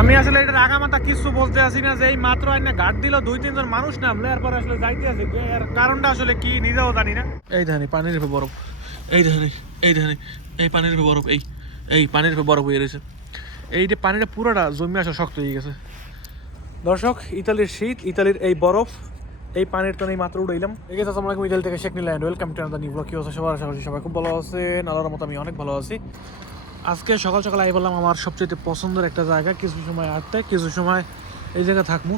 আমি আসলে এটা রাগামাতা কিছু বলতে আসি না যে এই মাত্র আইনা ঘাট দিল 2-3 জন মানুষ নামলে এরপর আসলে যাইতে আছে এর কারণটা আসলে কি নিজেও জানি না। এই দেখেন পানির উপরে বরফ, এই দেখেন এই দেখেন এই পানির উপরে বরফ, এই পানির উপরে বরফ হয়ে রয়েছে। এই যে পানিটা পুরোটা জমে আসা শক্ত হয়ে গেছে। দর্শক, ইতালির শীত, ইতালির এই বরফ, এই পানির তো নেই মাত্র উড়াইলাম। ঠিক আছে, আসসালামু আলাইকুম, ইতালি থেকে Sheikh Neel, welcome to another new blog. কি হচ্ছে সবার, আশা করছি সবাই খুব ভালো আছেন। আল্লাহর মতো আমি অনেক ভালো আছি। আজকে সকাল সকাল আই বললাম আমার সবচেয়ে পছন্দের একটা জায়গা, কিছু সময় আটতে কিছু সময় এই জায়গায় থাকবো।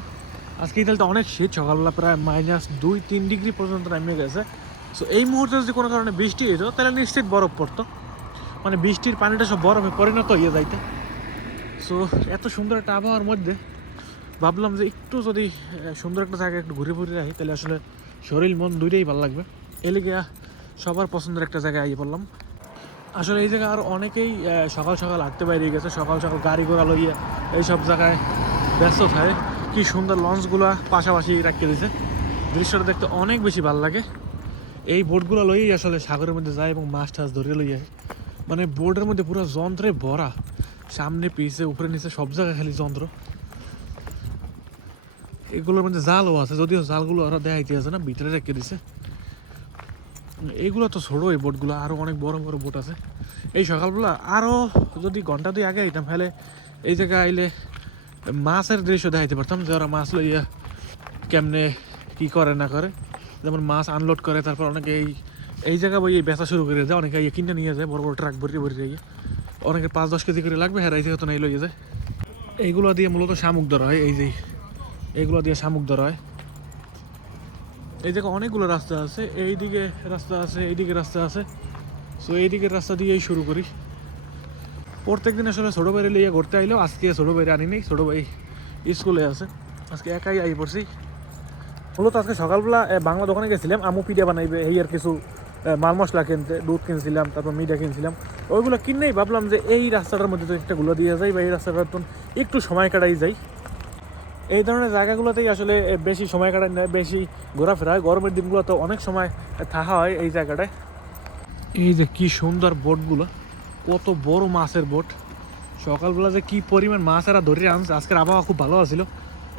আজকে ইতালিতে অনেক শীত, সকালবেলা প্রায় -2-3 ডিগ্রি পর্যন্ত নামে গেছে। সো এই মুহূর্তে যদি কোনো কারণে বৃষ্টি হইতো তাহলে নিশ্চিত বরফ পড়তো, মানে বৃষ্টির পানিটা সব বরফে পরিণত হয়ে যাইতে। সো এত সুন্দর একটা আবহাওয়ার মধ্যে ভাবলাম যে একটু যদি সুন্দর একটা জায়গায় একটু ঘুরে ঘুরে রাখি তাহলে আসলে শরীর মন দুইটাই ভালো লাগবে। এলিগে সবার পছন্দের একটা জায়গায় আইয়ে পড়লাম। আসলে এই জায়গায় আর অনেকেই সকাল সকাল হাঁটতে বাইরে গেছে, সকাল সকাল গাড়ি ঘোড়া লইয়া এইসব জায়গায় ব্যস্ত থাকে। কি সুন্দর লঞ্চগুলো পাশাপাশি রাখিয়ে দিয়েছে, দৃশ্যটা দেখতে অনেক বেশি ভালো লাগে। এই বোটগুলো লইয়েই আসলে সাগরের মধ্যে যায় এবং মাছ টাছ ধরে লইয়া, মানে বোর্ডের মধ্যে পুরো যন্ত্রে ভরা, সামনে পিছে উপরে নিচে সব জায়গায় খালি যন্ত্র। এগুলোর মধ্যে জালও আছে, যদিও জালগুলো ওরা দেখাইতে আছে না, ভিতরে রেখে দিছে। এইগুলো তো ছোটো, এই বোটগুলো আরও অনেক বড় বড় বোট আছে। এই সকালবেলা আরও যদি ঘন্টা 2 আগে আইতাম তাহলে এই জায়গায় আইলে মাছের দৃশ্য দেখাইতে পারতাম, যে ওরা মাছ লইয়া কেমনে কি করে না করে। যেমন মাছ আনলোড করে, তারপর অনেকে এই জায়গা বই বেচা শুরু করে যায়, অনেকে কিনে নিয়ে যায় বড় বড় ট্রাক ভরিয়ে ভরিয়ে গিয়ে। অনেকে 5-10 কেজি করে লাগবে, হ্যাঁ এই জায়গা তো নাই লইয়ে যায়। এইগুলো দিয়ে মূলত শামুক ধরা হয়, এই যে এইগুলো দিয়ে শামুক ধরা হয়। এই জায়গায় অনেকগুলো রাস্তা আছে, এইদিকে রাস্তা আছে, এইদিকে রাস্তা আছে। সো এইদিকের রাস্তা দিয়েই শুরু করি। প্রত্যেক দিন আসলে ছোটো ভাইরে লিয়ে ঘুরতে আইলেও আজকে ছোটো ভাইরে আনি নেই, ছোটো ভাই স্কুলে আছে, আজকে একাই আই পড়ছি। মূলত আজকে সকালবেলা বাংলা দোকানে গেছিলাম, আমু পিঠা বানাইবে এই আর কিছু মাল মশলা কিনতে, দুধ কিনছিলাম, তারপর মিঠা কিনছিলাম। ওইগুলো কিনেই ভাবলাম যে এই রাস্তাটার মধ্যে তো একটা গুলো দিয়ে যাই, বা এই রাস্তাটার তো একটু সময় কাটাই যাই। এই ধরনের জায়গাগুলোতেই আসলে বেশি সময় কাটাই নেয়, বেশি ঘোরাফেরা হয়। গরমের দিনগুলো তো অনেক সময় থাকা হয় এই জায়গাটায়। এই যে কি সুন্দর বোটগুলো, কত বড় মাছের বোট। সকালবেলা যে কি পরিমাণ মাছ এরা ধরে আনছে। আজকের আবহাওয়া খুব ভালো ছিল।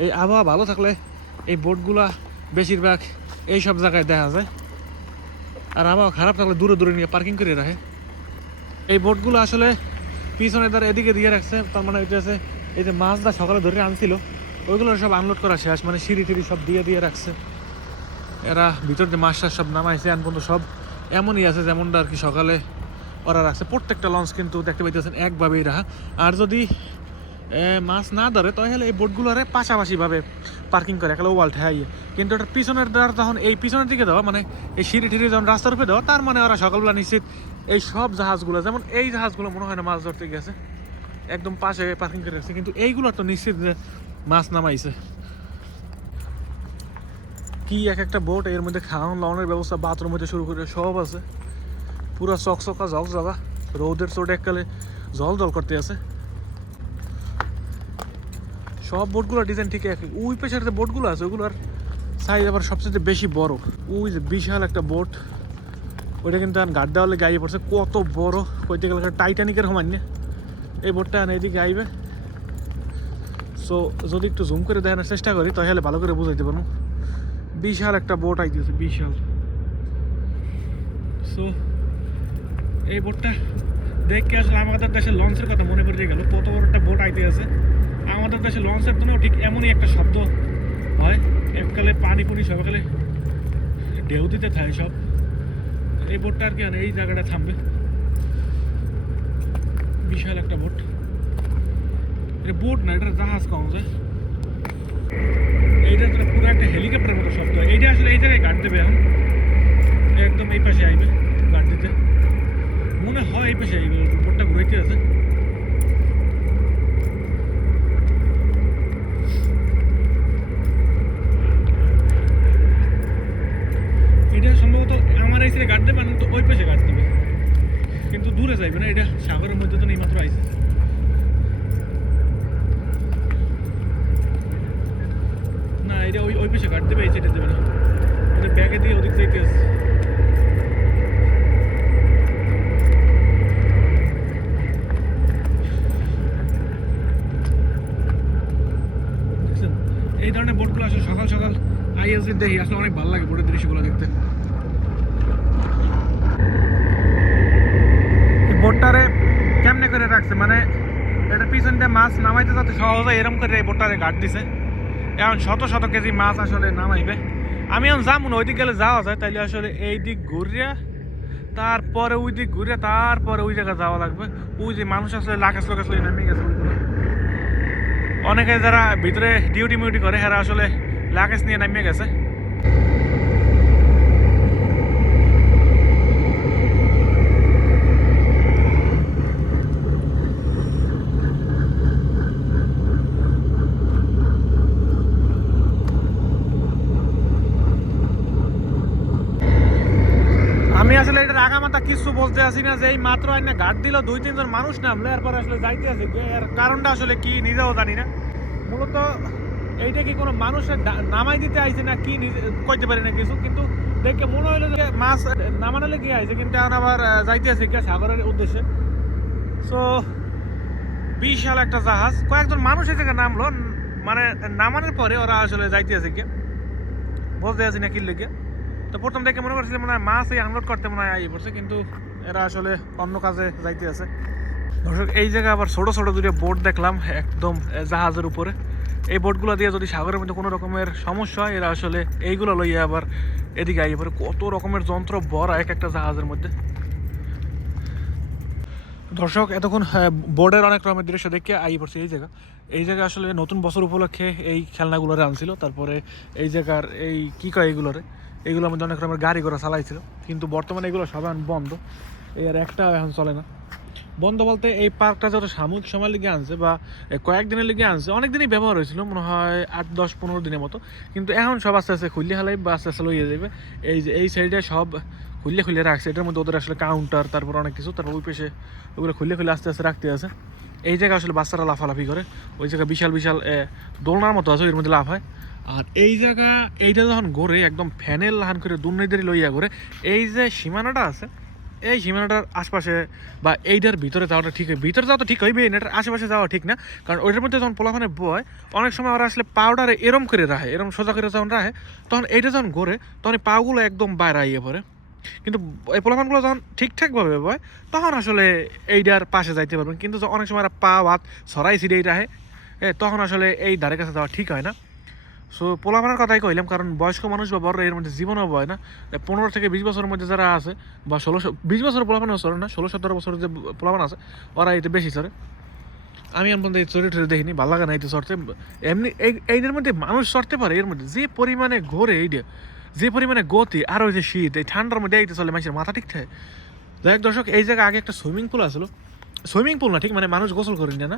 এই আবহাওয়া ভালো থাকলে এই বোটগুলা বেশিরভাগ এই সব জায়গায় দেখা যায়, আর আবহাওয়া খারাপ থাকলে দূরে দূরে নিয়ে পার্কিং করে রাখে। এই বোটগুলো আসলে পিছনে দ্বারা এদিকে দিয়ে রাখছে, তার মানে হইতেছে এই যে মাছটা সকালে ধরে আনছিল ওইগুলো সব আনলোড করা শেষ, মানে সিঁড়ি টিড়ি সব দিয়ে রাখছে। এরা ভিতর যে মাছ সব নামাইছে আন পর্যন্ত সব এমনই আছে যেমনটা আর কি সকালে ওরা রাখছে। প্রত্যেকটা লঞ্চ কিন্তু দেখতে পাইতেছেন একভাবেই রাখা। আর যদি মাছ না ধরে তাহলে এই বোটগুলোরে পাশাপাশিভাবে পার্কিং করে একেবারে ওয়াল ঠেয়াইয়ে। কিন্তু এটার পিছনের দ্বার তখন এই পিছনের দিকে দেওয়া, মানে এই সিঁড়ি টিড়ি যখন রাস্তার উপরে দেওয়া, তার মানে ওরা সকালবেলা নিশ্চিত এই সব জাহাজগুলো, যেমন এই জাহাজগুলো মনে হয় না মাছ ধরতে গেছে, একদম পাশে পার্কিং করে রাখছে, কিন্তু এইগুলো তো নিশ্চিত যে মাছ নামাইছে। কি এক একটা বোট, এর মধ্যে খাওয়ান লাওয়ানোর ব্যবস্থা, বাথরুম হতে শুরু করে সব আছে। পুরো চকচকা জল জায়গা, রোদের চোট এককালে জল জল করতে আছে। সব বোটগুলো ডিজাইন ঠিক একই। ওই পেছার যে বোটগুলো আছে ওগুলোর সাইজ আবার সবচেয়ে বেশি বড়। ওই যে বিশাল একটা বোট, ওইটা কিন্তু গাড় দেওয়ালে গাইয়ে পড়ছে, কত বড় কইতে গেলে টাইটানিকের সমান। এই বোটটা এদিকে আইবে। সো যদি একটু জুম করে দেখানোর চেষ্টা করি তাহলে ভালো করে বুঝাইতে পারবো। বিশাল একটা বোট আইতেছে, বিশাল। সো এই বোটটা দেখে আসলে আমাদের দেশের লঞ্চের কথা মনে পড়ে গেল, কত বড় একটা বোট আইতে আছে। আমাদের দেশে লঞ্চের জন্য ঠিক এমনই একটা শব্দ হয়, এককালে পানি পুনি সবকালে ঢেউ দিতে থাকে সব। এই বোটটা আর কি এই জায়গাটা থামবে। বিশাল একটা বোট, এটা বোট না, এটা জাহাজ কম যায়। এইটা পুরো একটা হেলিকপ্টারের মতো শব্দ। এইটা আসলে এই জায়গায় গাড়ি দেবে এখন, একদম এই পাশে আইবে গাড়ি দিতে, মনে হয় এই পাশে আইবে। বোটটা ঘুরাইতে আছে। এটা সম্ভবত আমার এই সাইডে গাড়ি দেবে, তো ওই পাশে গাড়ি দেবে, কিন্তু দূরে যাইবে না। এটা সাগরের মধ্যে তো নেই, মাত্র আইছে। না, এটা ওই পাশে গাড়ি দেবে, এই সাইডে দেবে না। এটা ব্যাগে দিয়ে ওদিক যাইতে আছে। ধরনের বোটগুলো আসলে সকাল সকাল আইএসি দেখি আসলে অনেক ভালো লাগে বোটের দৃশ্যগুলো দেখতে। এই বোটটারে কেমনে করে রাখছে মানে এটার পিছন দিয়ে মাছ নামাইতে যাতে সহজে এরম করে এই বোটটারে ঘাট দিছে। এখন শত শত কেজি মাছ আসলে নামাইবে। আমি এখন যাবো না, ওই দিক গেলে যাওয়া যায়, তাইলে আসলে এই দিক ঘুরিয়া তারপরে ওই দিক ঘুরে তারপরে ওই জায়গায় যাওয়া লাগবে। ওই যে মানুষ আসলে লাখাস লোকাস নেমে গেছে অনেকে যারা ভিতরে ডিউটি মিউটি করে এরা আসলে লাকেজ নিয়ে নামিয়ে গেছে। আমি আসলে এটা আগামাতা কিছু বলতে আসি না যে এই মাত্র আইনা ঘাট দিল 2-3 জন মানুষ নামলে এরপর আসলে যাইতে আছে, এর কারণটা আসলে কি নিজেও জানি না। মূলত এইটা কি কোনো মানুষের নামাই দিতে আইছে না কি নিজে কইতে পারি না কিছু, কিন্তু দেখে মনে হইলো যে মাছ নামানোলে গিয়ে আইছে, কিন্তু এখন আবার যাইতে আছে কি সাগরের উদ্দেশ্যে। সো বিশাল একটা জাহাজ, কয়েকজন মানুষ এই জায়গায় নামলো, মানে নামানোর পরে ওরা আসলে যাইতে আছে কি বলতে আছি না কি লেগে। তো প্রথম দেখে মনে করছিলাম মনে হয় মাছ এই আনলোড করতে মনে হয় আই পড়ছে, কিন্তু এরা আসলে অন্য কাজে যাইতে আছে। দর্শক এই জায়গায় আবার ছোট ছোট দুটো বোট দেখলাম একদম জাহাজের উপরে। এই বোটগুলো দিয়ে যদি সাগরের মধ্যে কোনো রকমের সমস্যা হয় এরা আসলে এইগুলো লইয়া আবার এদিকে আইয়ে পড়ে। কত রকমের যন্ত্র ভরা এক একটা জাহাজের মধ্যে। দর্শক এতক্ষণ বোর্ডের অনেক রকমের দৃশ্য দেখে আই পড়ছে এই জায়গা আসলে নতুন বছর উপলক্ষে এই খেলনাগুলোরে আনছিল। তারপরে এই জায়গার এই কী কয় এইগুলোর মধ্যে অনেক রকমের গাড়ি ঘোড়া চালাইছিল, কিন্তু বর্তমানে এগুলো সব এখন বন্ধ, এই আর একটা এখন চলে না। বন্ধ বলতে এই পার্কটা যত সাময়িক সময় লিগে আনছে বা কয়েকদিনের লিগে আনছে, অনেক দিনই ব্যবহার হয়েছিল, মনে হয় 8-10-15 দিনের মতো, কিন্তু এখন সব আস্তে আস্তে খুললে হালাই বা আস্তে আস্তে লইয়ে যাবে। এই যে এই সাইডে সব খুললে রাখছে, এটার মধ্যে ওদের আসলে কাউন্টার, তারপর অনেক কিছু, তারপর ওই পেশে ওগুলো খুললে আস্তে আস্তে রাখতে আছে। এই জায়গায় আসলে বাচ্চারা লাফালাফি করে, ওই জায়গায় বিশাল বিশাল দোলনার মতো আছে, এর মধ্যে লাফ হয়। আর এই জায়গা এইটা যখন ঘোরে একদম ফ্যানের লাহান করে দুর্নীতির লইয়া ঘোরে। এই যে সীমানাটা আছে এই সীমানাটার আশপাশে বা এইটার ভিতরে যাওয়াটা ঠিক হয়, ভিতরে যাওয়া তো ঠিক হইবে, এটার আশেপাশে যাওয়া ঠিক না, কারণ ওইটার মধ্যে যখন পোলাপানে বয় অনেক সময় ওরা আসলে পাউডারে এরম করে রাখে, এরম সোজা করে যখন রাখে তখন এইটা যখন ঘোরে তখন এই পাগুলো একদম বাইরে আইয়ে পড়ে। কিন্তু এই পোলাপানগুলো যখন ঠিকঠাকভাবে বয় তখন আসলে এইটার পাশে যাইতে পারবেন, কিন্তু অনেক সময় পা হাত ছড়াই ছিঁড়েই রাখে, তখন আসলে এই ধারে কাছে যাওয়া ঠিক হয় না। সো পোলাপানের কথাই কইলাম, কারণ বয়স্ক মানুষ বা বড়রা এর মধ্যে জীবনও বয় না। 15 থেকে 20 বছরের মধ্যে যারা আছে বা 16-20 বছরের পোলাপানও চলে না, 16-17 বছরের যে পোলাপান আছে ওরা এতে বেশি চড়ে। আমি এখন পর্যন্ত এই চড়ে টড়ে দেখিনি, ভালো লাগে না এতে চড়তে। এমনি এইদের মধ্যে মানুষ চড়তে পারে, এর মধ্যে যে পরিমাণে ঘোরে এইটা, যে পরিমাণে গতি, আর ওই যে শীত, এই ঠান্ডার মধ্যে এইতে চলে মানুষের মাথা ঠিক থাকে। যাই হোক দর্শক, এই জায়গায় আগে একটা সুইমিং পুল আসলো, সুইমিং পুল না ঠিক, মানে মানুষ গোসল করেন না,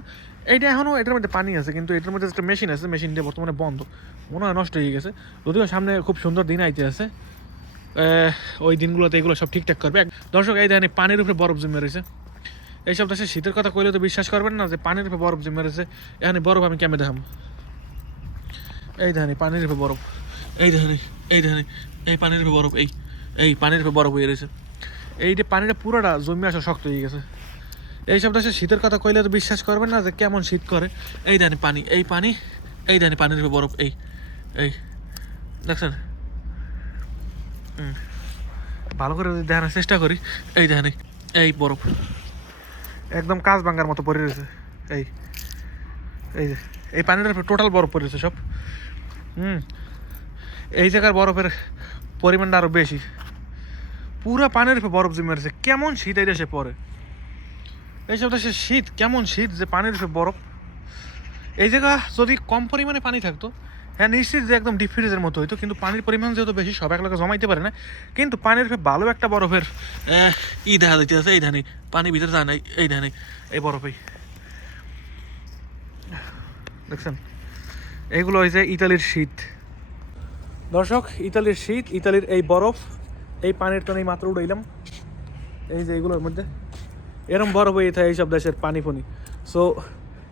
এইটা এখনও এটার মধ্যে পানি আছে, কিন্তু এটার মধ্যে একটা মেশিন আছে, মেশিনটা বর্তমানে বন্ধ, মনে হয় নষ্ট হয়ে গেছে। যদিও সামনে খুব সুন্দর দিন আইতে আছে, ওই দিনগুলোতে এগুলো সব ঠিকঠাক করবে। দর্শক এই দেখেন পানির উপরে বরফ জমে রয়েছে। এইসব দেশে শীতের কথা কইলে তো বিশ্বাস করবেন না যে পানির উপরে বরফ জমে রয়েছে। এখানে বরফ আমি কেমন দেখাম, এই দেখেন পানির উপরে বরফ, এই দেখেন এই পানির উপরে বরফ, এই পানির উপরে বরফ হয়ে রয়েছে। এই যে পানিটা পুরোটা জমে আসা শক্ত হয়ে গেছে। এইসব দেশে শীতের কথা কইলে তো বিশ্বাস করবেন না যে কেমন শীত করে। এই দেখেন পানি, এই দেখেন পানির উপরে বরফ, এই দেখছেন। ভালো করে যদি দেখানোর চেষ্টা করি, এই দেখেন এই বরফ একদম কাঁচ ভাঙ্গার মতো পড়ে রয়েছে। এই যে এই পানিটার উপরে টোটাল বরফ পড়ে রয়েছে সব। এই জায়গার বরফের পরিমাণটা আরও বেশি, পুরো পানির উপরে বরফ জমে রয়েছে। কেমন শীত এই দেশে পড়ে, এইসব দেশে শীত, কেমন শীত যে পানির উপরে বরফ। এই জায়গা যদি কম পরিমাণে পানি থাকতো, হ্যাঁ নিশ্চিত যে একদম ডিপ ফ্রিজের মতো হইতো, কিন্তু পানির পরিমাণ যেহেতু বেশি সব এক লোকে জমাইতে পারে না, কিন্তু পানির উপরে ভালো একটা বরফের দেখা যাইতে আছে। এই ধানি পানি ভিতরে যায় নাই, এই ধানি এই বরফেই দেখছেন। এইগুলো হয়েছে ইতালির শীত। দর্শক ইতালির শীত, ইতালির এই বরফ, এই পানির তো নেই মাত্র উড়াইলাম। এই যে এইগুলোর মধ্যে এরম বরফ হয়ে থাকে এইসব দেশের পানি ফনি। সো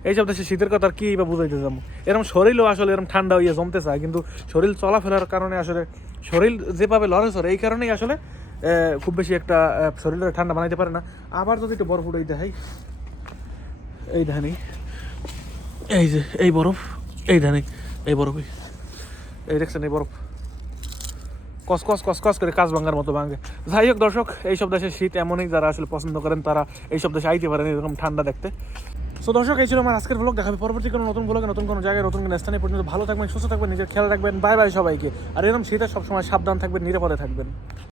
এইসব দেশে শীতের কথা আর কী বা বুঝাইতে যাবো। এরকম শরীরও আসলে এরকম ঠান্ডা হইয়া জমতে চায়, কিন্তু শরীর চলাফেরার কারণে আসলে শরীর যেভাবে লড়ে চড়ে এই কারণেই আসলে খুব বেশি একটা শরীরে ঠান্ডা বানাইতে পারে না। আবার যদি একটু বরফ উঠাইতে হয়, এই ধানি এই যে এই বরফ, এই ধানি এই বরফই এই দেখছেন এই বরফ কস কস কস কস করে কাজ ভাঙার মতো ভাঙে। যাই হোক দর্শক, এইসব দেশের শীত এমনই, যারা আসলে পছন্দ করেন তারা এইসব দেশে আইতে পারেন এরকম ঠান্ডা দেখতে। সো দর্শক, এই ছিল আমার আজকের ব্লগ। দেখাবে পরবর্তী কোনো নতুন ব্লগে, নতুন কোনো জায়গায়, নতুন কোনো স্থানে। পর্যন্ত ভালো থাকবেন, সুস্থ থাকবেন, নিজের খেয়াল রাখবেন। বাই বাই সবাইকে। আর এরকম শীতে সবসময় সাবধান থাকবেন, নিরাপদে থাকবেন।